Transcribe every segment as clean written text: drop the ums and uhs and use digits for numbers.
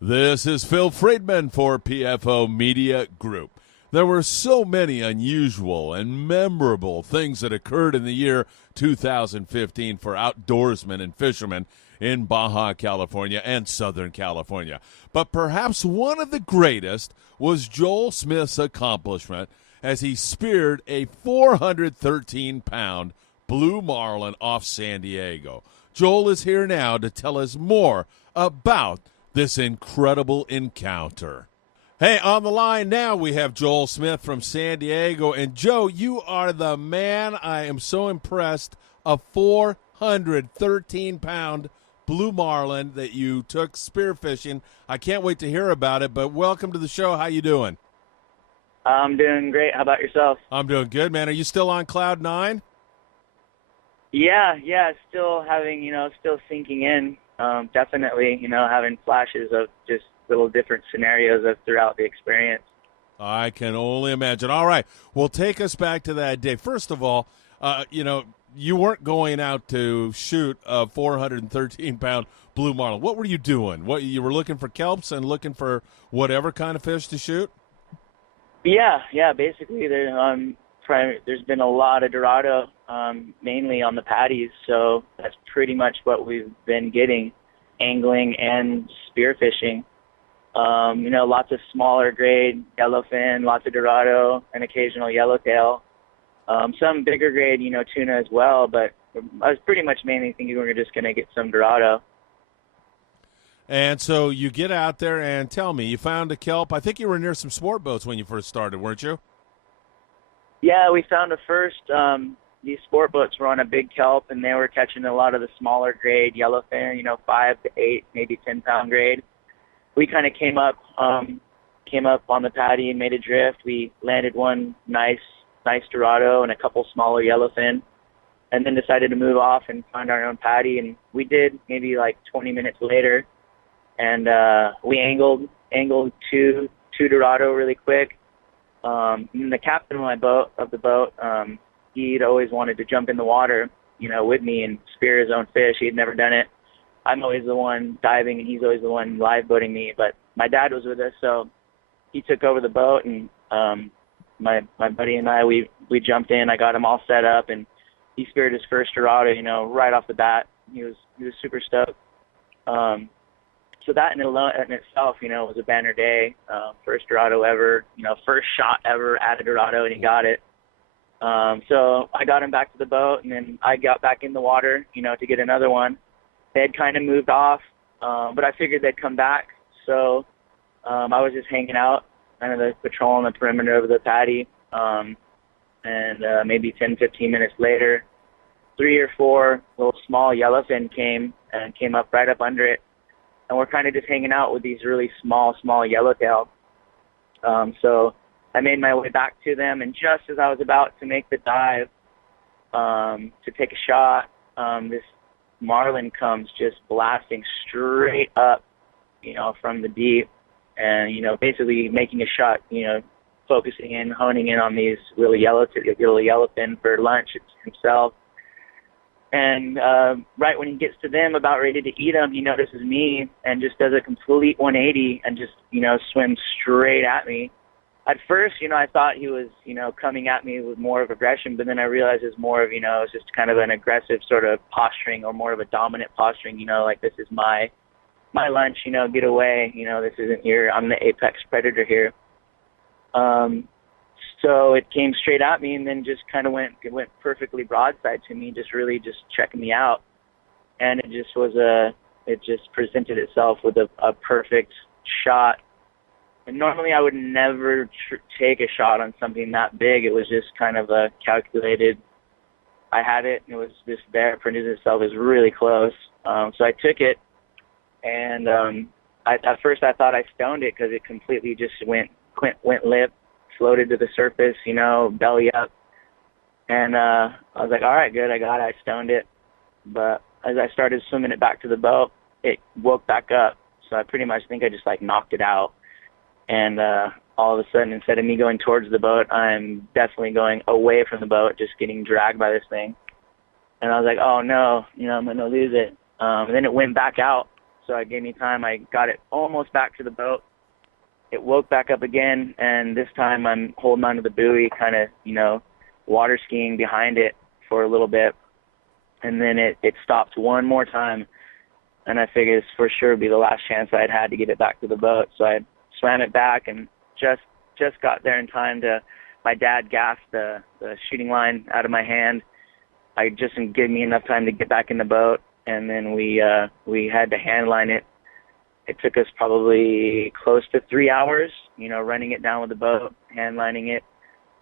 This is Phil Friedman for PFO Media Group. There were so many unusual and memorable things that occurred in the year 2015 for outdoorsmen and fishermen in Baja California and Southern California. But perhaps one of the greatest was Joel Smith's accomplishment as he speared a 413-pound blue marlin off San Diego. Joel is here now to tell us more about this incredible encounter. Hey, on the line now we have Joel Smith from San Diego. And Joe, you are the man. I am so impressed. A 413-pound blue marlin that you took spearfishing. I can't wait to hear about it, but welcome to the show. How you doing? I'm doing great. How about yourself? I'm doing good, man. Are you still on cloud nine? Yeah, still having, still sinking in. Definitely, having flashes of just little different scenarios of throughout the experience. I can only imagine. All right. Well, take us back to that day. First of all, you weren't going out to shoot a 413-pound blue marlin. What were you doing? What, you were looking for kelps and looking for whatever kind of fish to shoot? Yeah. Basically, there's been a lot of Dorado, mainly on the patties, so that's pretty much what we've been getting, angling and spearfishing. Lots of smaller grade yellowfin, lots of Dorado, and occasional yellowtail. Some bigger grade, tuna as well, but I was pretty much mainly thinking we were just going to get some Dorado. And so you get out there and tell me, you found a kelp. I think you were near some sport boats when you first started, weren't you? Yeah, we found these sport boats were on a big kelp, and they were catching a lot of the smaller grade yellowfin, 5 to 8, maybe 10-pound grade. We kind of came up on the patty and made a drift. We landed one nice Dorado and a couple smaller yellowfin, and then decided to move off and find our own patty. And we did maybe like 20 minutes later, and we angled two Dorado really quick. And the captain of the boat, he'd always wanted to jump in the water, with me and spear his own fish. He'd never done it. I'm always the one diving, and he's always the one live boating me. But my dad was with us, so he took over the boat, and my buddy and I, we jumped in. I got him all set up, and he speared his first Dorado, right off the bat. He was super stoked. So that in itself, was a banner day. First Dorado ever, first shot ever at a Dorado, and he got it. So I got him back to the boat, and then I got back in the water, to get another one. They had kind of moved off, but I figured they'd come back. So I was just hanging out, kind of patrolling the perimeter of the patty. And maybe 10, 15 minutes later, 3 or 4 little small yellowfin came up right up under it. And we're kind of just hanging out with these really small yellowtail. So I made my way back to them, and just as I was about to make the dive to take a shot, this marlin comes just blasting straight up, from the deep, and, basically making a shot, focusing in, honing in on these little yellowfin for lunch himself. And right when he gets to them, about ready to eat them, he notices me and just does a complete 180 and just, swims straight at me. At first, I thought he was, coming at me with more of aggression, but then I realized it's more of, it's just kind of an aggressive sort of posturing, or more of a dominant posturing, like, this is my lunch, get away, this isn't I'm the apex predator here. So it came straight at me, and then just kind of went perfectly broadside to me, just really just checking me out. And it just presented itself with a perfect shot. And normally I would never take a shot on something that big. It was just kind of a calculated, I had it, and it was just there, presented itself as really close. So I took it, and at first I thought I stoned it, because it completely just went limp, floated to the surface, belly up. And I was like, all right, good, I got it, I stoned it. But as I started swimming it back to the boat, it woke back up. So I pretty much think I just, knocked it out. And all of a sudden, instead of me going towards the boat, I'm definitely going away from the boat, just getting dragged by this thing. And I was like, oh, no, I'm going to lose it. And then it went back out. so it gave me time. I got it almost back to the boat. It woke back up again, and this time I'm holding onto the buoy, kind of, water skiing behind it for a little bit. And then it stopped one more time, and I figured this for sure would be the last chance I'd had to get it back to the boat. So I swam it back and just got there in time to, my dad gaffed the shooting line out of my hand. I just didn't give me enough time to get back in the boat, and then we had to hand line it. It took us probably close to 3 hours, running it down with the boat, hand lining it,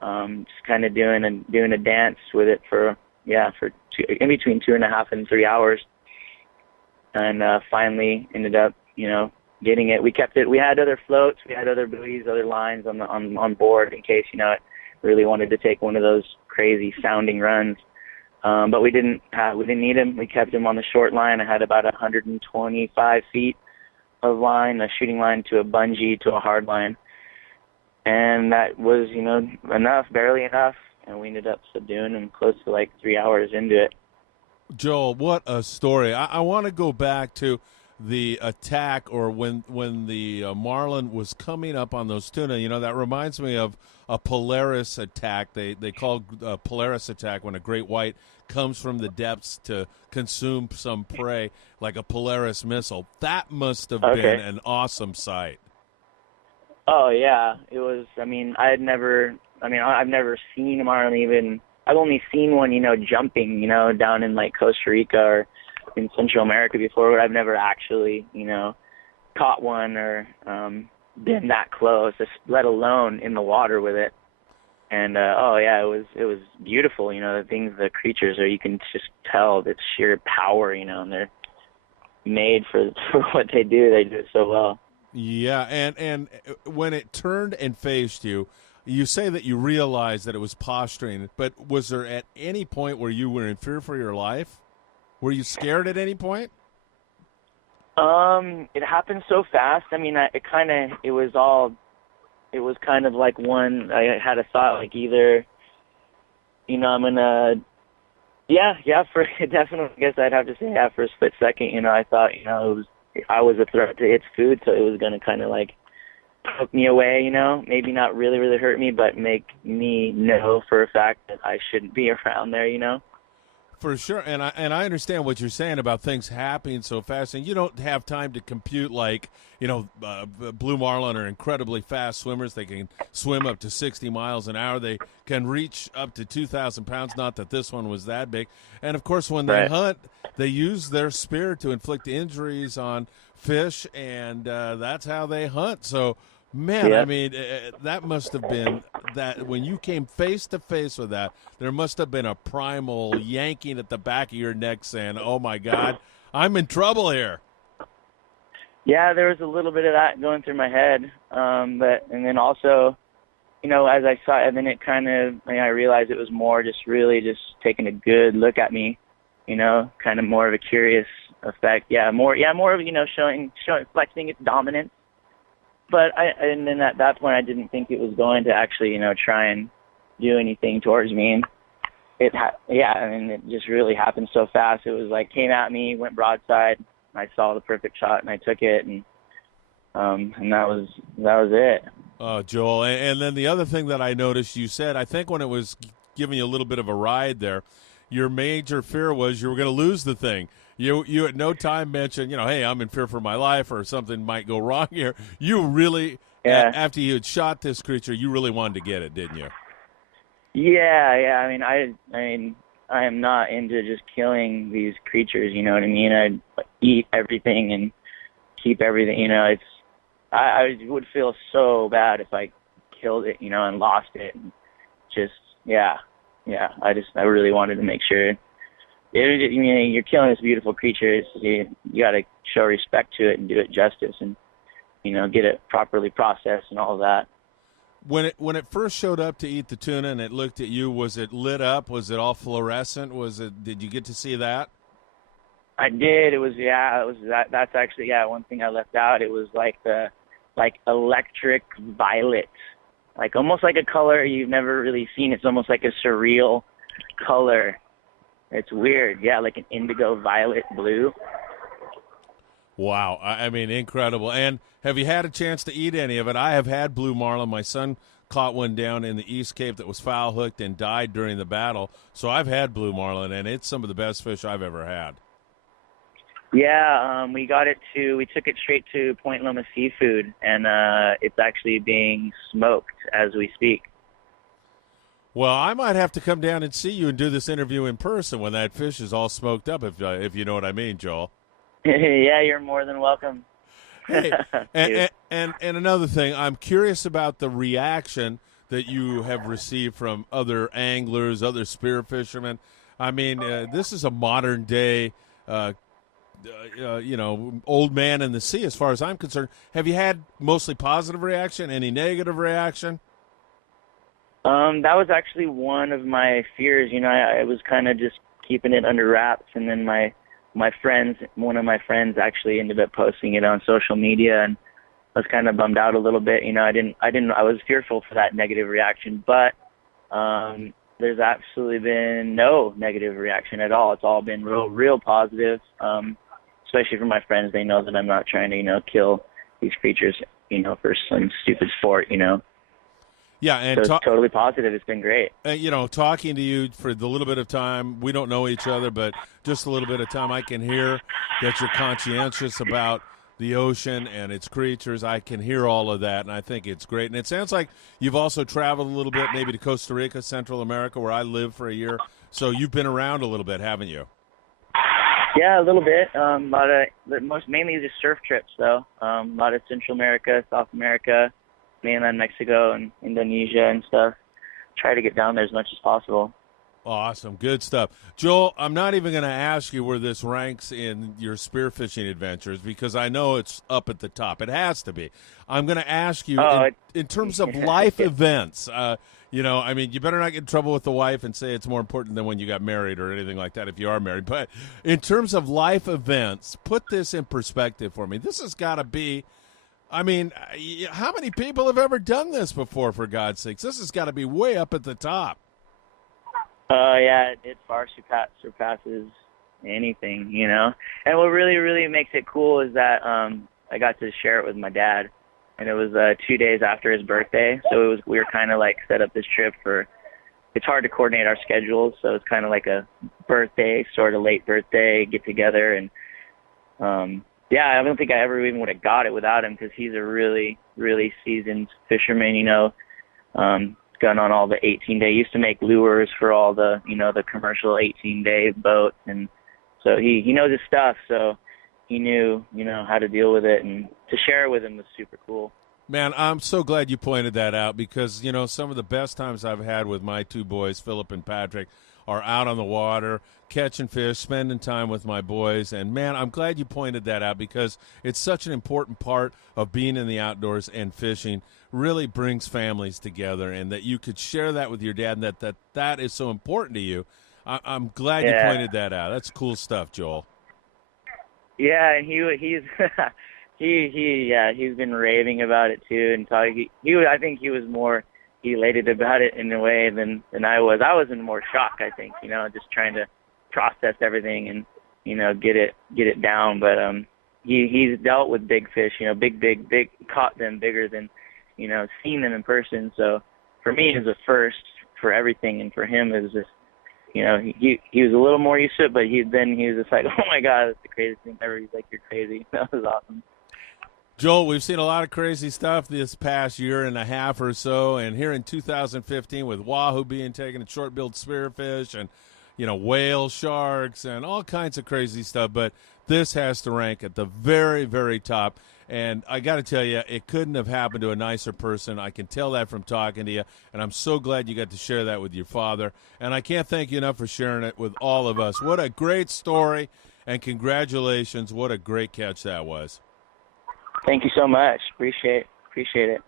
just kind of doing a dance with it for in between 2.5 and 3 hours, and finally ended up, getting it. We kept it. We had other floats, we had other buoys, other lines on board in case, it really wanted to take one of those crazy sounding runs. But we didn't need him. We kept him on the short line. I had about 125 feet of line, a shooting line to a bungee to a hard line. And that was, enough, barely enough. And we ended up subduing him close to like 3 hours into it. Joel, what a story. I want to go back to the attack, or when the Marlin was coming up on those tuna. That reminds me of a Polaris attack. They call a Polaris attack when a great white comes from the depths to consume some prey, like a Polaris missile. That must have been an awesome sight. Oh yeah, it was. I've never seen a Marlin even. I've only seen one, jumping, down in like Costa Rica or in Central America before, but I've never actually, caught one or been that close, let alone in the water with it. And it was beautiful. The creatures are, you can just tell the sheer power, and they're made for what they do. They do it so well. Yeah, and when it turned and faced you, you say that you realized that it was posturing, but was there at any point where you were in fear for your life? Were you scared at any point? It happened so fast. It was kind of like one, I had a thought, like either, I'm gonna, for definitely, I guess I'd have to say, for a split second, I thought, I was a threat to its food, so it was gonna kind of like poke me away, maybe not really, really hurt me, but make me know for a fact that I shouldn't be around there, For sure, and I understand what you're saying about things happening so fast, and you don't have time to compute like, blue marlin are incredibly fast swimmers. They can swim up to 60 miles an hour. They can reach up to 2,000 pounds, not that this one was that big. And, of course, when they hunt, they use their spear to inflict injuries on fish, and that's how they hunt. So, man, that must have been that when you came face to face with that, there must have been a primal yanking at the back of your neck saying, oh, my God, I'm in trouble here. Yeah, there was a little bit of that going through my head. And then also, as I saw it, and then it kind of, I realized it was more just really just taking a good look at me, kind of more of a curious effect. More of, showing, flexing its dominance. But and then at that point, I didn't think it was going to actually, try and do anything towards me. And it just really happened so fast. It was like came at me, went broadside. I saw the perfect shot and I took it, and that was it. Oh, Joel, and then the other thing that I noticed, you said, I think when it was giving you a little bit of a ride there, your major fear was you were going to lose the thing. You at no time mentioned, hey, I'm in fear for my life or something might go wrong here. You really, after you had shot this creature, you really wanted to get it, didn't you? Yeah. I am not into just killing these creatures. You know what I mean? I eat everything and keep everything. I would feel so bad if I killed it, and lost it. And just, I really wanted to make sure. You're killing this beautiful creature. You got to show respect to it and do it justice, and get it properly processed and all of that. When it first showed up to eat the tuna and it looked at you, was it lit up? Was it all fluorescent? Did you get to see that? I did. It was that. That's actually one thing I left out. It was like electric violet, like almost like a color you've never really seen. It's almost like a surreal color. It's weird. Yeah, like an indigo violet blue. Wow. I mean, incredible. And have you had a chance to eat any of it? I have had blue marlin. My son caught one down in the East Cape that was foul hooked and died during the battle. So I've had blue marlin, and it's some of the best fish I've ever had. Yeah, we took it straight to Point Loma Seafood, and it's actually being smoked as we speak. Well, I might have to come down and see you and do this interview in person when that fish is all smoked up, if you know what I mean, Joel. Yeah, you're more than welcome. Hey, and another thing, I'm curious about the reaction that you have received from other anglers, other spear fishermen. I mean, this is a modern day, old man in the sea, as far as I'm concerned. Have you had mostly positive reaction? Any negative reaction? That was actually one of my fears. I was kind of just keeping it under wraps, and then one of my friends actually ended up posting it on social media, and I was kind of bummed out a little bit. I was fearful for that negative reaction, but there's absolutely been no negative reaction at all. It's all been real positive, especially for my friends. They know that I'm not trying to, kill these creatures, for some stupid sport, Yeah, and so it's totally positive. It's been great. Talking to you for the little bit of time, we don't know each other, but just a little bit of time, I can hear that you're conscientious about the ocean and its creatures. I can hear all of that, and I think it's great. And it sounds like you've also traveled a little bit, maybe to Costa Rica, Central America, where I lived for a year. So you've been around a little bit, haven't you? Yeah, a little bit. Mainly just surf trips, though. A lot of Central America, South America, mainland Mexico and Indonesia and stuff. Try to get down there as much as possible. Awesome. Good stuff. Joel, I'm not even going to ask you where this ranks in your spearfishing adventures because I know it's up at the top. It has to be. I'm going to ask you in terms of life events. You better not get in trouble with the wife and say it's more important than when you got married or anything like that if you are married. But in terms of life events, put this in perspective for me. This has got to be, how many people have ever done this before, for God's sakes? This has got to be way up at the top. Yeah, it far surpasses anything, And what really, really makes it cool is that I got to share it with my dad, and it was 2 days after his birthday. So we were kind of like set up this trip for. It's hard to coordinate our schedules, so it's kind of like a birthday, sort of late birthday get together, and yeah, I don't think I ever even would have got it without him because he's a really, really seasoned fisherman, gone on all the 18-day. He used to make lures for all the, the commercial 18-day boats. And so he knows his stuff. So he knew, how to deal with it. And to share it with him was super cool. Man, I'm so glad you pointed that out because, some of the best times I've had with my two boys, Philip and Patrick, are out on the water, catching fish, spending time with my boys. And, man, I'm glad you pointed that out because it's such an important part of being in the outdoors, and fishing really brings families together, and that you could share that with your dad, and that is so important to you. I'm glad you pointed that out. That's cool stuff, Joel. Yeah, and he's he's been raving about it too, and talking. I think he was more elated about it in a way than I was. I was in more shock, I think, just trying to process everything and, get it down. But he's dealt with big fish, big, caught them bigger than, seen them in person. So for me, it was a first for everything, and for him, it was just, he was a little more used to it, but he was just like, oh my God, that's the craziest thing ever. He's like, you're crazy. That was awesome. Joel, we've seen a lot of crazy stuff this past year and a half or so, and here in 2015 with wahoo being taken and short-billed spearfish and, whale sharks and all kinds of crazy stuff, but this has to rank at the very, very top. And I got to tell you, it couldn't have happened to a nicer person. I can tell that from talking to you, and I'm so glad you got to share that with your father. And I can't thank you enough for sharing it with all of us. What a great story, and congratulations. What a great catch that was. Thank you so much. Appreciate it.